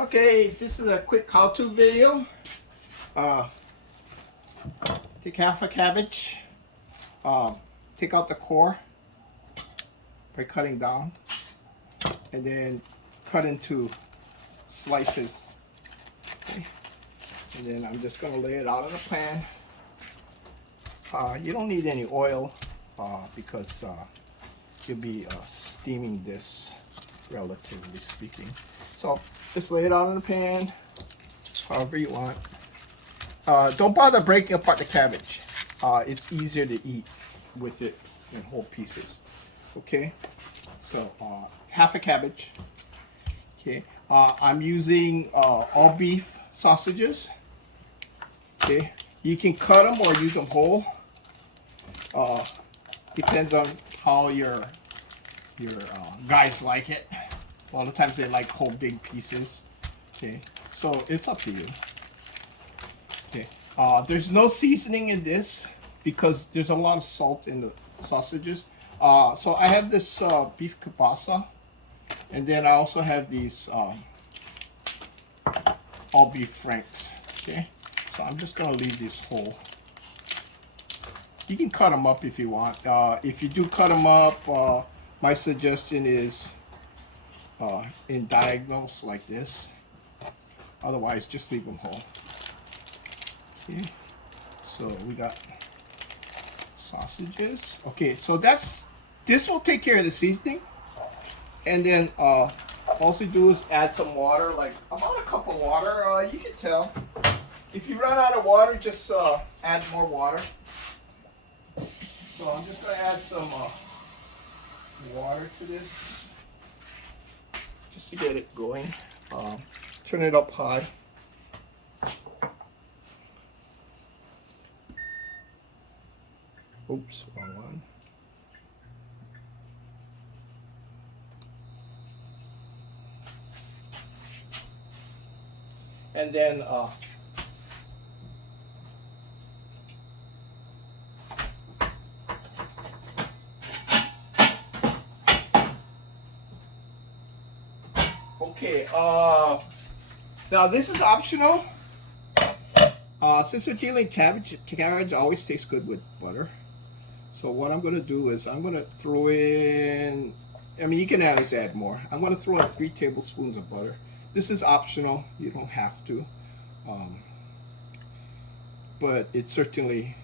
Okay, this is a quick how-to video. Take half a cabbage, take out the core by cutting down, and then cut into slices. Okay. And then I'm just going to lay it out in a pan. You don't need any oil because you'll be steaming this, relatively speaking. So just lay it out in the pan, however you want. Don't bother breaking apart the cabbage. It's easier to eat with it in whole pieces. Okay, so half a cabbage. Okay, I'm using all beef sausages. Okay, you can cut them or use them whole. Depends on how your guys like it. A lot of times they like whole big pieces. Okay, so it's up to you. Okay, there's no seasoning in this because there's a lot of salt in the sausages. So I have this beef kielbasa, and then I also have these all beef franks. Okay, so I'm just gonna leave these whole. You can cut them up if you want. If you do cut them up, my suggestion is in diagonals like this. Otherwise, just leave them whole. Okay, so we got sausages. Okay, so this will take care of the seasoning. And then all you do is add some water, like about a cup of water. You can tell. If you run out of water, just add more water. So I'm just going to add some water to this, just to get it going. Turn it up high. Oops, wrong one. And then okay, now this is optional. Since we're dealing cabbage always tastes good with butter. So what I'm going to do is I'm going to throw in, I mean, you can always add more. I'm going to throw in 3 tablespoons of butter. This is optional. You don't have to. But it certainly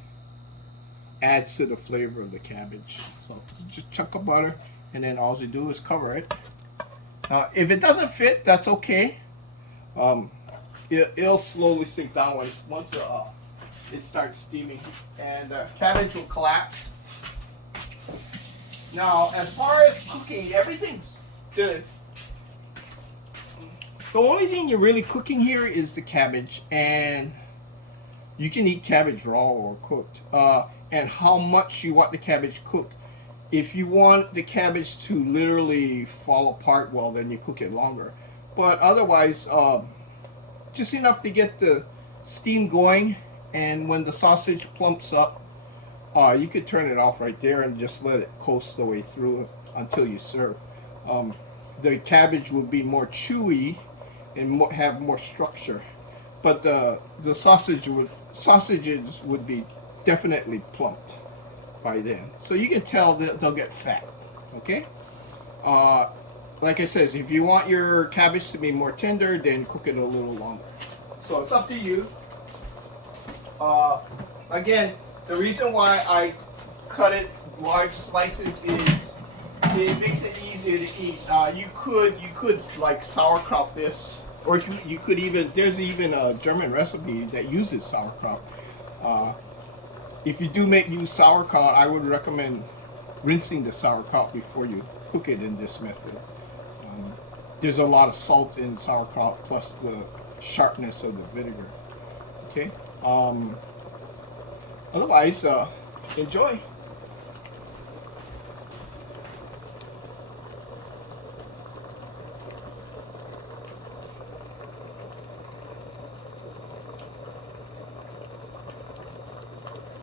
adds to the flavor of the cabbage. So just a chunk of butter, and then all you do is cover it. Now, if it doesn't fit, that's okay. It'll slowly sink down once it starts steaming, and the cabbage will collapse. Now, as far as cooking, everything's good. The only thing you're really cooking here is the cabbage, and you can eat cabbage raw or cooked. And how much you want the cabbage cooked. If you want the cabbage to literally fall apart, well, then you cook it longer. But otherwise, just enough to get the steam going, and when the sausage plumps up, you could turn it off right there and just let it coast the way through until you serve. The cabbage would be more chewy and have more structure, but the sausages would be definitely plumped by then. So you can tell that they'll get fat. Okay. Like I said, if you want your cabbage to be more tender, then cook it a little longer. So it's up to you. Again, the reason why I cut it large slices is it makes it easier to eat. You could like sauerkraut this, or you could even, there's even a German recipe that uses sauerkraut. If you do use sauerkraut, I would recommend rinsing the sauerkraut before you cook it in this method. There's a lot of salt in sauerkraut, plus the sharpness of the vinegar. Okay. Otherwise, enjoy.